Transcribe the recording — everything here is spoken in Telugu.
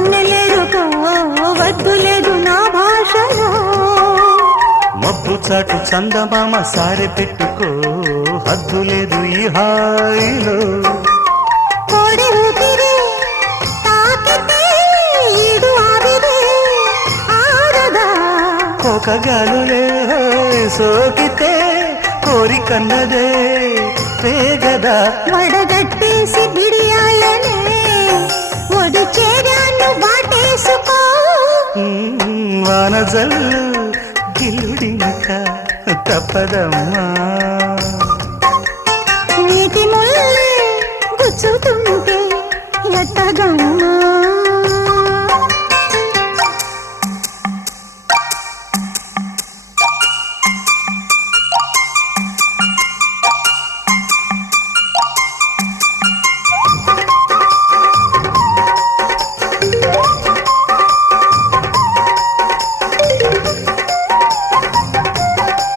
వన్నెలేరుకో వద్దు లేదు నా భాషలో మబ్బు చాటు చందమామ సారె పెట్టుకో హద్దు లేదు ఈ హాయిలో కోడి ఊపిరి తాకితే ఈడు ఆవిరే ఆడదా కోకగాలులే సోకితే కోరికన్నదే పేగదా వడగట్టేసి బిడియాలనే ఒడి చేరాను వాటేసుకో వానజల్లు గిల్లుడింక తప్పదమ్మా